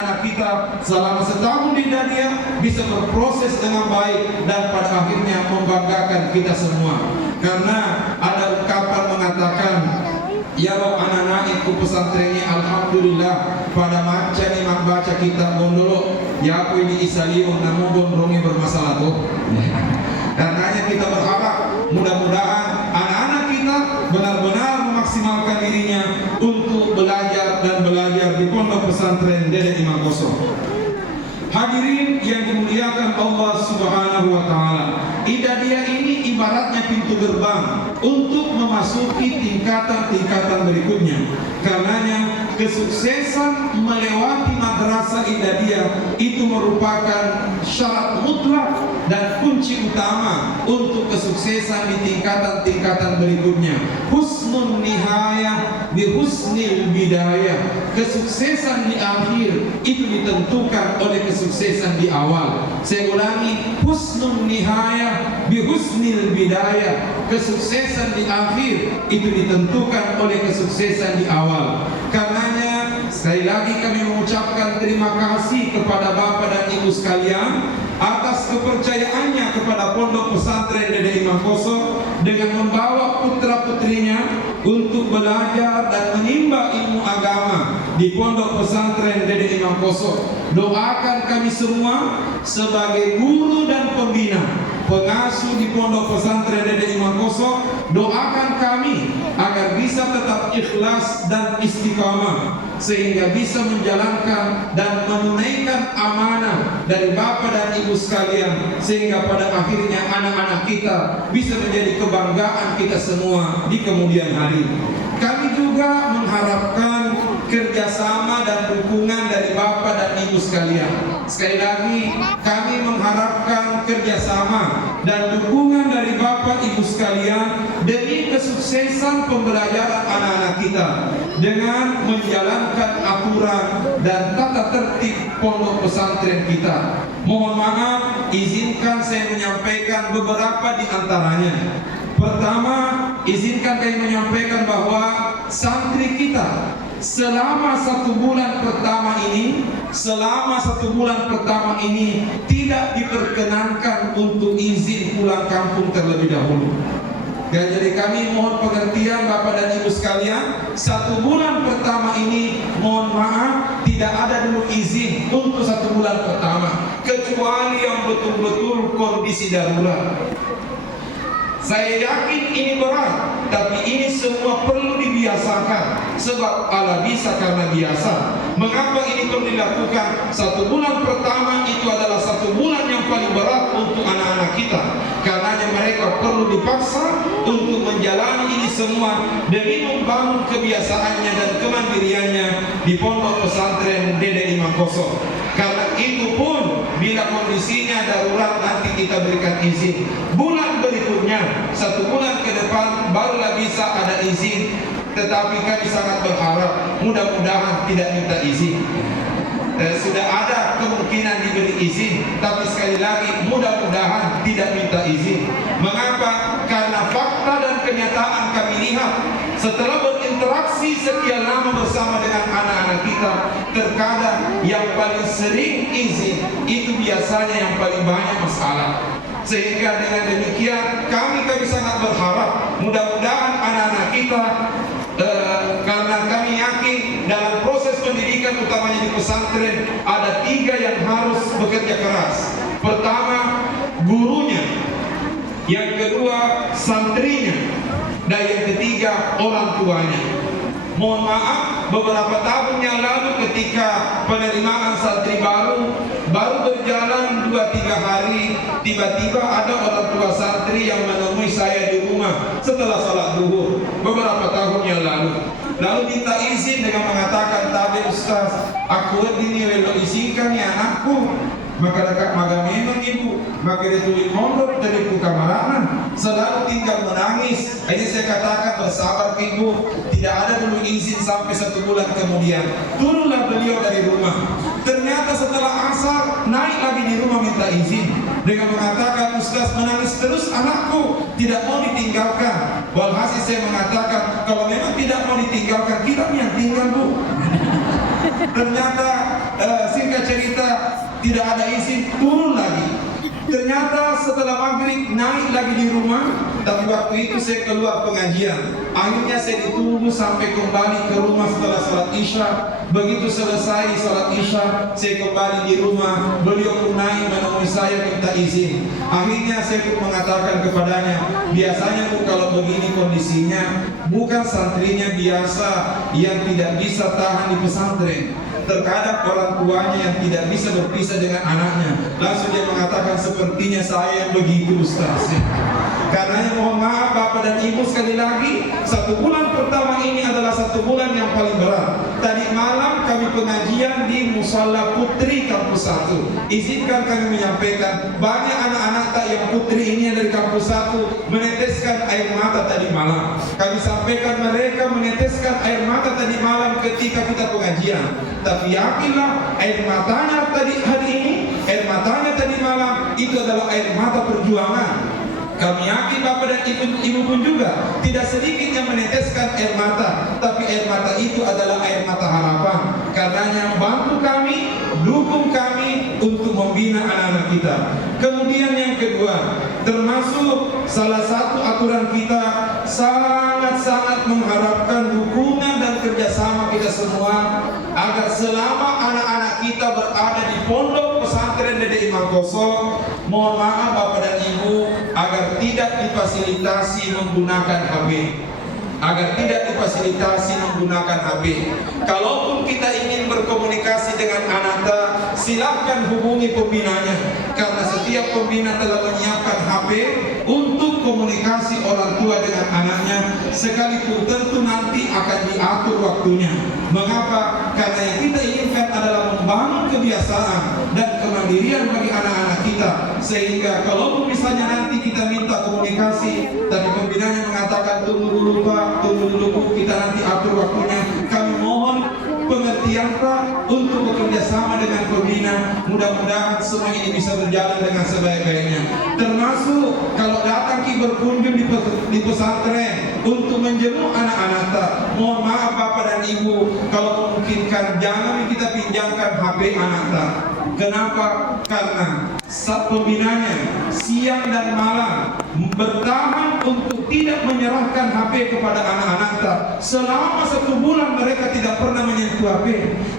anak kita selama setahun di India bisa berproses dengan baik dan pada akhirnya membanggakan kita semua. Karena ada ungkapan mengatakan, ya Rob anak-anak ikut pesantrennya alhamdulillah pada maca ni membaca kita mondolo ya aku ini isaliun namun gondrongnya bermasalah tuh. Karenanya kita berharap mudah-mudahan anak-anak kita benar-benar memaksimalkan dirinya untuk belajar di pondok pesantren Dede Imam Koso. Hadirin yang dimuliakan Allah Subhanahu wa taala, Idadiah ini ibaratnya pintu gerbang untuk memasuki tingkatan-tingkatan berikutnya. Karenanya kesuksesan melewati madrasah Idadiah itu merupakan syarat mutlak dan kunci utama untuk kesuksesan di tingkatan-tingkatan berikutnya. Husnul nihayah bi husnil bidayah. Kesuksesan di akhir itu ditentukan oleh kesuksesan di awal. Saya ulangi, husnul nihayah bi husnil bidayah. Kesuksesan di akhir itu ditentukan oleh kesuksesan di awal. Karenanya sekali lagi kami mengucapkan terima kasih kepada Bapak dan Ibu sekalian atas kepercayaannya kepada Pondok Pesantren Dede Imam Koso dengan membawa putra-putrinya untuk belajar dan menimba ilmu agama di Pondok Pesantren Dede Imam Koso. Doakan kami semua sebagai guru dan pembina pengasuh di Pondok Pesantren Dede Imam Koso, doakan kami agar bisa tetap ikhlas dan istiqamah sehingga bisa menjalankan dan menunaikan amanah dari Bapak dan Ibu sekalian, sehingga pada akhirnya anak-anak kita bisa menjadi kebanggaan kita semua di kemudian hari. Kami juga mengharapkan kerjasama dan dukungan dari Bapak dan Ibu sekalian. Sekali lagi kami mengharapkan kerjasama dan dukungan dari Bapak Ibu sekalian demi kesuksesan pembelajaran anak-anak kita dengan menjalankan aturan dan tata tertib pondok pesantren kita. Mohon maaf, izinkan saya menyampaikan beberapa di antaranya. Pertama, izinkan saya menyampaikan bahwa santri kita selama satu bulan pertama ini tidak diperkenankan untuk izin pulang kampung terlebih dahulu. Dan jadi kami mohon pengertian Bapak dan Ibu sekalian, satu bulan pertama ini mohon maaf tidak ada dulu izin untuk satu bulan pertama, kecuali yang betul-betul kondisi darurat. Saya yakin ini berat, tapi ini semua perlu dibiasakan. Sebab Allah bisa karena biasa. Mengapa ini perlu dilakukan? Satu bulan pertama itu adalah satu bulan yang paling berat untuk anak-anak kita. Karena mereka perlu dipaksa untuk menjalani ini semua demi membangun kebiasaannya dan kemandiriannya di pondok pesantren Dede Imam Koso. Karena itu pun bila kondisinya darurat nanti kita berikan izin. Bulan berikutnya, satu bulan ke depan barulah bisa ada izin. Tetapi kami sangat berharap mudah-mudahan tidak minta izin. Sudah ada kemungkinan diberi izin, tapi sekali lagi mudah-mudahan tidak minta izin. Mengapa? Karena fakta dan kenyataan kami lihat setelah berinteraksi sekian lama bersama dengan anak-anak kita, terkadang yang paling sering izin itu biasanya yang paling banyak masalah. Sehingga dengan demikian kami sangat berharap mudah-mudahan anak-anak kita karena kami yakin dalam proses pendidikan utamanya di pesantren ada 3 yang harus bekerja keras. Pertama, gurunya, yang kedua, santrinya, dan yang ketiga, orang tuanya. Mohon maaf, beberapa tahun yang lalu ketika penerimaan santri baru berjalan 2-3 hari, tiba-tiba ada orang tua santri yang menemui saya di rumah setelah sholat zuhur beberapa tahun yang lalu minta izin dengan mengatakan, "Tapi Ustaz, aku ini welo izinkan ya anakku." Maka dekat maga memang ibu, maka dia tulis mondok dari kamaranan, selalu tinggal menangis. Ini saya katakan bersabar ibu, tidak ada dulu izin sampai 1 bulan kemudian. Turunlah beliau dari rumah. Ternyata setelah asar naik lagi di rumah minta izin dengan mengatakan, "Ustaz, menangis terus anakku, tidak mau ditinggalkan." Walhasil saya mengatakan, kalau memang tidak mau ditinggalkan, kita yang tinggal bu. Ternyata cerita tidak ada izin, turun lagi. Ternyata setelah maghrib naik lagi di rumah, tapi waktu itu saya keluar pengajian. Akhirnya saya ditunggu sampai kembali ke rumah setelah salat isya. Begitu selesai salat isya, saya kembali di rumah. Beliau pun naik menemui saya minta izin. Akhirnya saya pun mengatakan kepadanya, biasanya Bu kalau begini kondisinya, bukan santrinya biasa yang tidak bisa tahan di pesantren. Terkadang orang tuanya yang tidak bisa berpisah dengan anaknya. Langsung dia mengatakan, sepertinya saya yang begitu Ustaz. Karenanya mohon maaf Bapak dan Ibu, sekali lagi 1 bulan pertama ini adalah 1 bulan yang paling berat. Tadi malam kami pengajian di Musalla Putri Kampus 1. Izinkan kami menyampaikan, banyak anak-anak tak yang putri ini yang dari Kampus 1 meneteskan air mata tadi malam. Kami sampaikan mereka meneteskan air mata tadi malam ketika kita pengajian. Tapi yakinlah, air matanya tadi hari ini, air matanya tadi malam itu adalah air mata perjuangan. Kami yakin Bapak dan Ibu pun juga tidak sedikit yang meneteskan air mata, tapi air mata itu adalah air mata harapan. Karenanya bantu kami, dukung kami untuk membina anak-anak kita. Kemudian yang kedua, termasuk salah satu aturan kita, sangat-sangat mengharapkan dukungan dan kerjasama kita semua agar selama anak-anak kita berada di pondok pesantren Dede Imam Koso, mohon maaf Bapak dan Ibu, agar tidak difasilitasi menggunakan HP. Agar tidak difasilitasi menggunakan HP. Kalaupun kita ingin berkomunikasi dengan anak, silakan hubungi pembinanya, karena setiap pembina telah menyiapkan HP untuk komunikasi orang tua dengan anaknya, sekalipun tentu nanti akan diatur waktunya. Mengapa? Karena yang kita inginkan adalah membangun kebiasaan dan kemandirian bagi anak-anak kita, sehingga kalaupun misalnya nanti kita minta komunikasi, tapi pembinanya mengatakan tunggu dulu Pak, tunggu dulu Bu, kita nanti atur waktunya, kami mohon pengertian Pak untuk bekerja sama dengan pembina. Mudah-mudahan semua ini bisa berjalan dengan sebaik-baiknya. Termasuk kalau datang berkunjung di pesantren untuk menjenguk anak-anak tak, mohon maaf Bapak dan Ibu, kalau memungkinkan jangan kita pinjamkan HP anak tak. Kenapa? Karena saat pembinanya siang dan malam bertahan untuk tidak menyerahkan HP kepada anak-anak tak. Selama 1 bulan mereka tidak pernah menyentuh HP,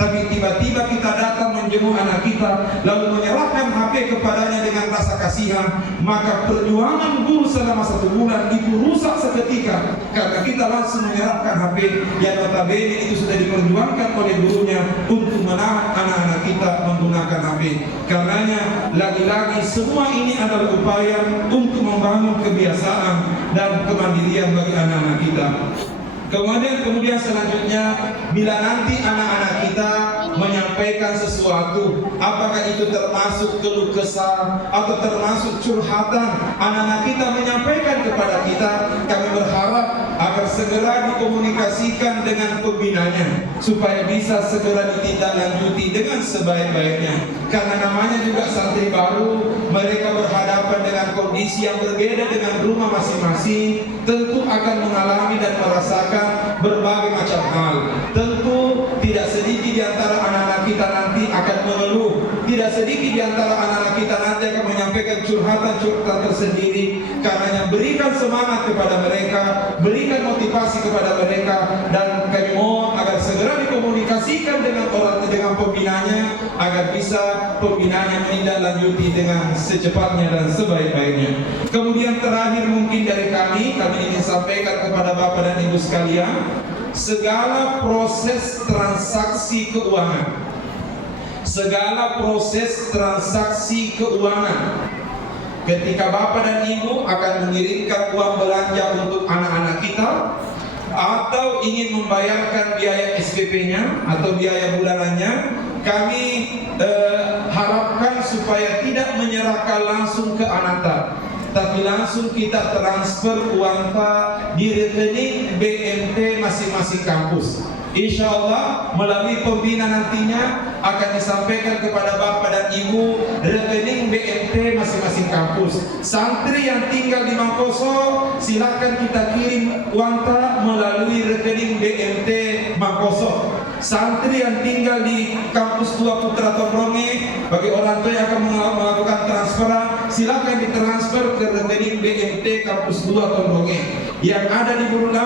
tapi tiba-tiba kita datang menjenguk anak kita lalu menyerahkan HP kepadanya dengan rasa kasihan, maka perjuangan guru selama 1 bulan itu rusak seketika karena kita langsung menyerahkan HP yang notabene itu sudah diperjuangkan oleh gurunya untuk menahan anak-anak kita menggunakan HP. Karenanya lagi-lagi semua ini adalah upaya untuk membangun kebiasaan dan kemandirian bagi anak-anak kita. Kemudian selanjutnya, bila nanti anak-anak kita menyampaikan sesuatu, apakah itu termasuk keluh kesah atau termasuk curhatan, anak-anak kita menyampaikan kepada kita, kami berharap agar segera dikomunikasikan dengan pembinanya supaya bisa segera ditindaklanjuti dengan sebaik-baiknya. Karena namanya juga santri baru, mereka berhadapan dengan kondisi yang berbeda dengan rumah masing-masing, tentu akan mengalami dan merasakan berbagai macam hal. Tentu tidak sedikit di antara anak-anak kita nanti akan mengeluh, tidak sedikit di antara anak-anak kita nanti akan menyampaikan curhatan-curhatan tersendiri. Karenanya berikan semangat kepada mereka, berikan motivasi kepada mereka, dan kami mohon agar segera dikomunikasikan dengan pembinanya agar bisa pembinanya menindaklanjuti dengan secepatnya dan sebaik-baiknya. Kemudian terakhir mungkin dari kami ingin sampaikan kepada Bapak dan Ibu sekalian, segala proses transaksi keuangan, ketika Bapak dan Ibu akan mengirimkan uang belanja untuk anak-anak kita, atau ingin membayarkan biaya SPP-nya atau biaya bulanannya, kami harapkan supaya tidak menyerahkan langsung ke anak, tapi langsung kita transfer uang di rekening BMT masing-masing kampus. Insya Allah melalui pembina nantinya akan disampaikan kepada Bapak dan Ibu rekening BMT masing-masing kampus. Santri yang tinggal di Mangkoso silakan kita kirim uang melalui rekening BMT Mangkoso. Santri yang tinggal di kampus 2 Putra Tondronge Bagi orang tua yang akan melakukan transferan, silakan ditransfer ke rekening BMT Kampus 2 Tondonge yang ada di Burundang